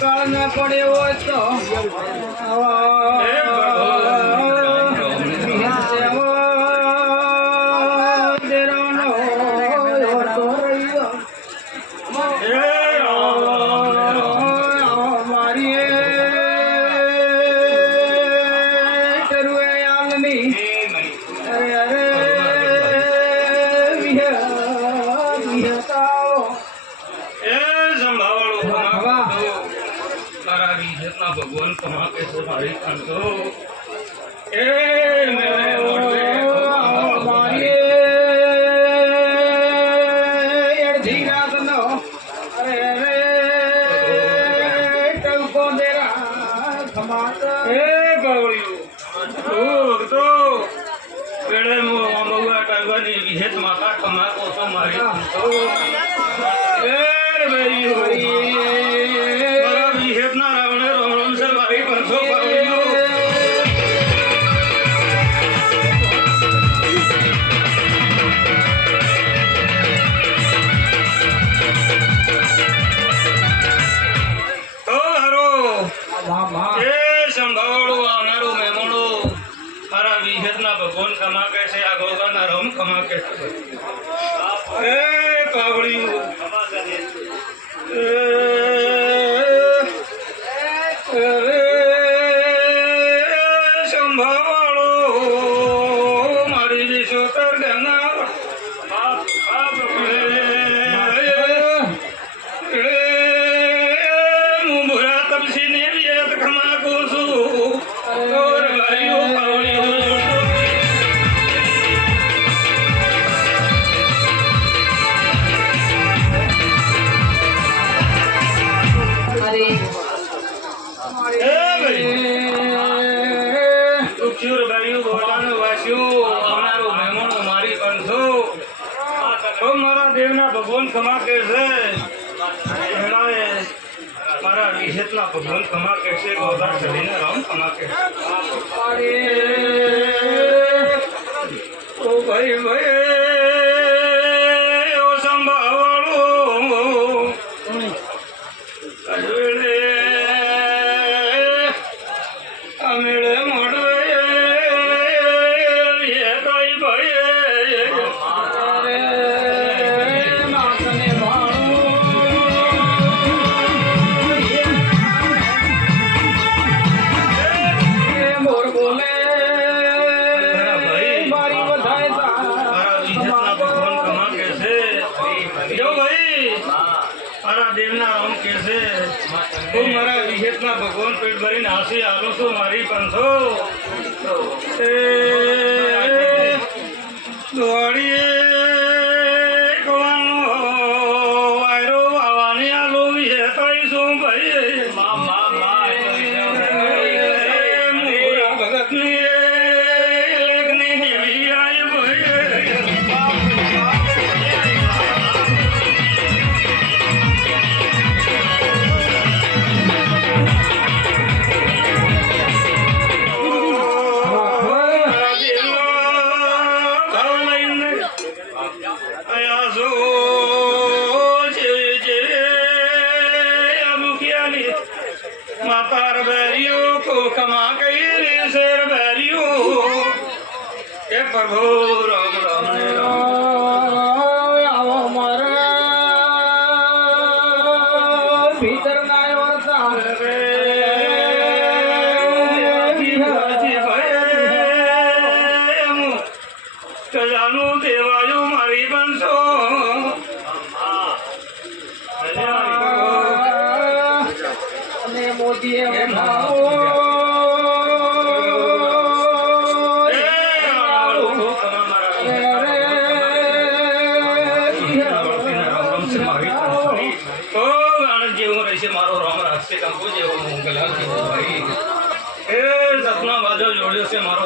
કાળ ના પડે હોય તો भगवान कमा के तुम्हारी कंठो ए माता कमा को तुम्हारी कंठो भगवान कमा कैसे आगोगा ना राम कमा कैसे ए कावड़ी संभालो मारी विश्वतर गंगा मुंबरा तपसी ने लिया खमा को सू और भाइयों कावड़ी भगवान कमा कैसे मारा विषेतना भगवान कमा कैसे गोदा चढ़ीने राम कमा कैसे ओ भाई भाई ओ संभावलो अजवेले अमेले मोड़वे ये भाई भाई भगवान पेट भरी नासी आलू सो मारी पंथो वायरो आवानी आलू भाई भगत मातार बैरियों को कमा गई रे शेर बैरियों के प्रभु राम राम ने आओ मारा भीतर नाय वर्षा रे जानू देवायो मारी बंसो मोदी मारो राम राज से कंपो जेव मंगल भाई ए सपना बाजो जोड़ियो से मारो